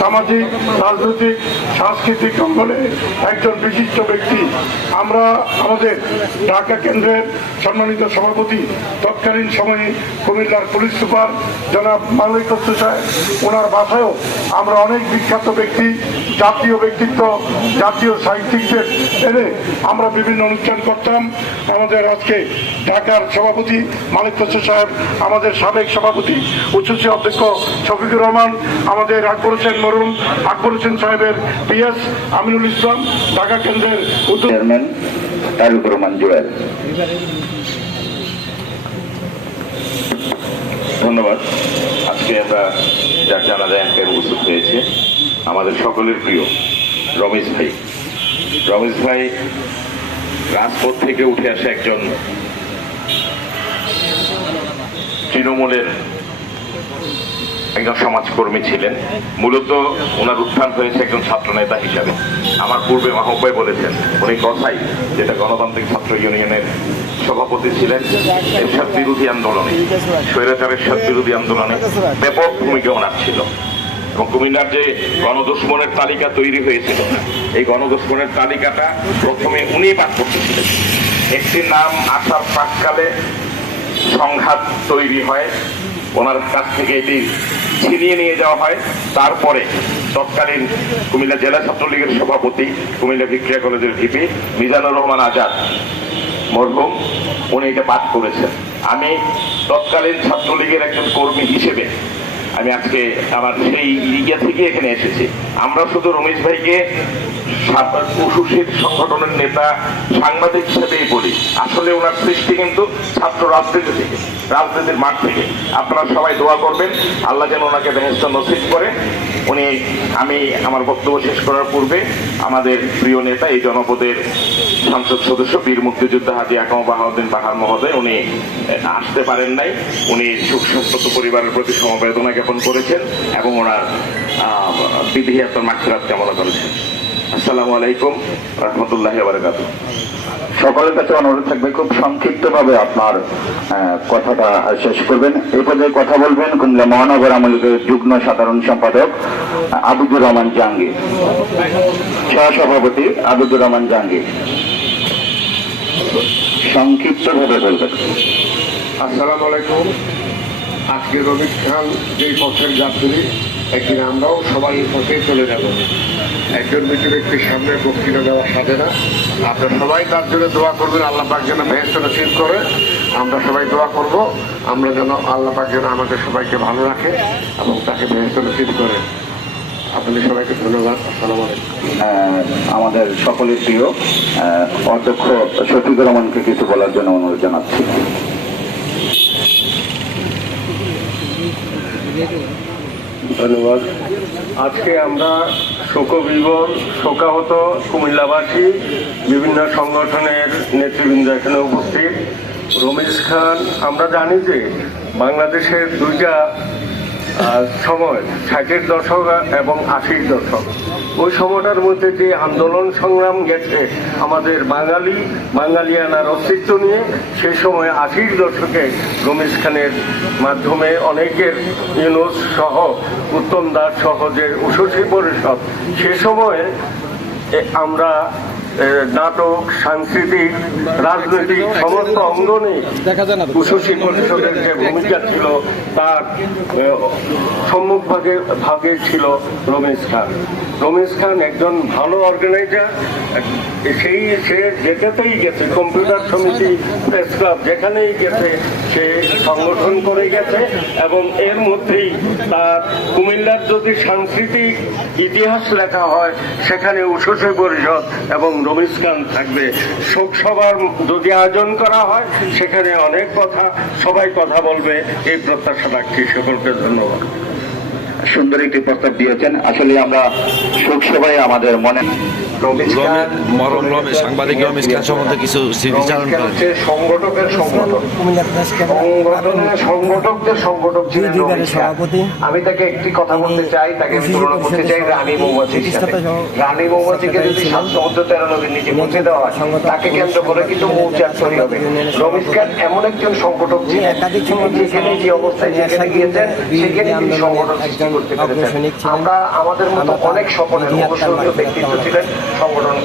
সামাজিক, রাজনৈতিক, সাংস্কৃতিক অঙ্গনে একজন বিশিষ্ট ব্যক্তি। আমরা আমাদের ঢাকা কেন্দ্রের সম্মানিত সভাপতি তৎকালীন সময়ে কুমিল্লার পুলিশ সুপার জনাব মালিক দত্ত সাহেব, ওনার বাসায়ও আমরা অনেক বিখ্যাত ব্যক্তি, জাতীয় ব্যক্তিত্ব, জাতীয় সাহিত্যিকদের এনে আমরা বিভিন্ন অনুষ্ঠান করতাম। আমাদের আজকে ঢাকার সভাপতি মালিক দত্ত সাহেব, আমাদের সাবেক সভাপতি উচ্চশী অধ্যক্ষ শফিকুর রহমান, আমাদের আকবর হোসেন মরুম আকবর হোসেন সাহেবের পিএস আমিনুল ইসলাম ঢাকা কেন্দ্রের চেয়ারম্যান তারুকুর রহমান জুয়েল। ধন্যবাদ। আজকে আমরা যার জানা যায় একটা উপস্থিত হয়েছে আমাদের সকলের প্রিয় রমেশ ভাই। রমেশ ভাই রাজপথ থেকে উঠে আসা একজন তৃণমূলের একজন সমাজকর্মী ছিলেন। মূলত ওনার উত্থান হয়েছে একজন ছাত্র নেতা হিসাবে। আমার পূর্বে মাহবাই বলেছেন, উনি কথাই যেটা গণতান্ত্রিক ছাত্র ইউনিয়নের সভাপতি ছিলেন, এরশাদ বিরোধী আন্দোলনে, স্বৈরাচারের সাত বিরোধী আন্দোলনে ব্যাপক ভূমিকা ওনার ছিল। এবং কুমিল্লার যে গণদুশ্মনের তালিকা তৈরি হয়েছিল, এই গণদুশ্মনের তালিকাটা প্রথমে উনি পাঠ করতেছিলেন। একটি নাম আসার প্রাককালে সংঘাত তৈরি হয়। ওনার কাছ থেকে এটি ছিনিয়ে নিয়ে যাওয়া হয়। তারপরে তৎকালীন কুমিল্লা জেলা ছাত্রলীগের সভাপতি, কুমিল্লা ভিক্টোরিয়া কলেজের ভিপি মিজানুর রহমান আজাদ মরহুম, উনি এটা পাঠ করেছেন। আমি তৎকালীন ছাত্রলীগের একজন কর্মী হিসেবে আমি আজকে আমার সেই ইরিগা থেকে এখানে এসেছি। আমরা শুধু রমেশ ভাইকে সংগঠনের নেতা, সাংবাদিক হিসেবেই বলি। আসলে ওনার সৃষ্টি কিন্তু ছাত্র রাজনীতি থেকে, রাজনীতির মাঠ থেকে। আপনারা সবাই দোয়া করবেন, আল্লাহ যেন ওনাকে বেহেস্ত নসিব করে। উনি, আমি আমার বক্তব্য শেষ করার পূর্বে আমাদের প্রিয় নেতা, এই জনপদের সংসদ সদস্য বীর মুক্তিযোদ্ধা হাজি আকাম বাহাউদ্দিন পাহাড় মহোদয়, উনি আসতে পারেন নাই। উনি সুখ পরিবারের প্রতি সমবেদনা জ্ঞাপন করেছেন এবং ওনার বিধি আপনার মাঠেরাত কামনা করেছেন। আসসালামু আলাইকুম রহমতুল্লাহ বারকাত সকলের কাছে অনুরোধ থাকবে খুব সংক্ষিপ্ত ভাবে আপনার আহ, কথাটা শেষ করবেন। এই পর্যায়ে কথা বলবেন কুমিল্লা মহানগর আমলিকের যুগ্ম সাধারণ সম্পাদক আবিদুর রহমান জাহাঙ্গীর। সহসভাপতি আবিদুর রহমান জাহাঙ্গীর। সংক্ষিপ্ত ভাবে বলবেন। আসসালামু আলাইকুম। আজকে রবি খান যেই পথের যাত্রী একদিন আমরাও সবাই এই পথেই চলে যাব। একজন মৃত্যু ব্যক্তির সামনে বক্তৃতা দেওয়া সাজে না। আপনারা সবাই তার জন্য দোয়া করবেন, আল্লাহ পাক যেন ভেস্ত নসিব করে। আমরা সবাই দোয়া করব, আমরা যেন আল্লাহ পাক যেন আমাদের সবাইকে ভালো রাখে এবং তাকে ভেস্ত নসিব করে। আপনাদের সবাইকে ধন্যবাদ, আসসালামু আমাদের সকলের প্রিয় অধ্যক্ষ শফিকুর রহমানকে কিছু বলার জন্য অনুরোধ জানাচ্ছি। ধন্যবাদ। আজকে আমরা শোকবিবর শোকাহত কুমিল্লাবাসী, বিভিন্ন সংগঠনের নেতৃবৃন্দ এখানে উপস্থিত। রমেশ খান, আমরা জানি যে বাংলাদেশের দুইটা সময়, ষাটের দশক এবং আশির দশক। ওই সময়টার মধ্যে যে আন্দোলন সংগ্রাম গেছে, আমাদের বাঙালি, বাঙালিয়ানার অস্তিত্ব নিয়ে সেই সময় আশির দশকে রমেশ খানের মাধ্যমে অনেকের ইউনুস সহ, উত্তম দাস সহ যে উষসী পরিষদ, সে সময়ে আমরা নাটক সাংস্কৃতিক রাজনৈতিক সমস্ত অঙ্গনে উষসী পরিষদের যে ভূমিকা ছিল তার সম্মুখ ভাগে ভাগে ছিল রমেশ খান। রমেশ খান একজন ভালো অর্গানাইজার সেই সে যেটাতেই গেছে কম্পিউটার সমিতি প্রেস ক্লাব যেখানেই গেছে সে সংগঠন করে গেছে এবং এর মধ্যেই তার কুমিল্লার যদি সাংস্কৃতিক ইতিহাস লেখা হয় সেখানে উষসী পরিষদ এবং খান থাকবে। শোকসভার যদি আয়োজন করা হয়, সেখানে অনেক কথা, সবাই কথা বলবে। এই প্রত্যাশা রাখছি সকলকে ধন্যবাদ। সুন্দর একটি প্রস্তাব দিয়েছেন। আসলে আমরা শোক সভায় আমাদের মনে মরম রমেশ সাংবাদিক রমেশ খান সম্বন্ধে কিছু স্মৃতিচারণ করেন। সংগঠকের সংগঠন সংগঠনের সংগঠকদের সংগঠক ছিলেন দুই রমেশ খান। সভাপতি। আমি তাকে একটি কথা বলতে চাই তাকে তুলনা করতে চাই রানী মৌমাছির সাথে। রানী মৌমাছিকে যদি সাত সমুদ্র তেরো নিচে পৌঁছে দেওয়া হয় তাকে কেন্দ্র করে কিন্তু মৌচাক তৈরি হবে রমেশ খান এমন একজন সংগঠক ছিলেন যেখানে যে অবস্থায় যেখানে গিয়েছেন সেখানে তিনি সৃষ্টি করতে পেরেছেন আমরা আমাদের মতো অনেক সকলের অবসরীয় ব্যক্তিত্ব ছিলেন সংগঠন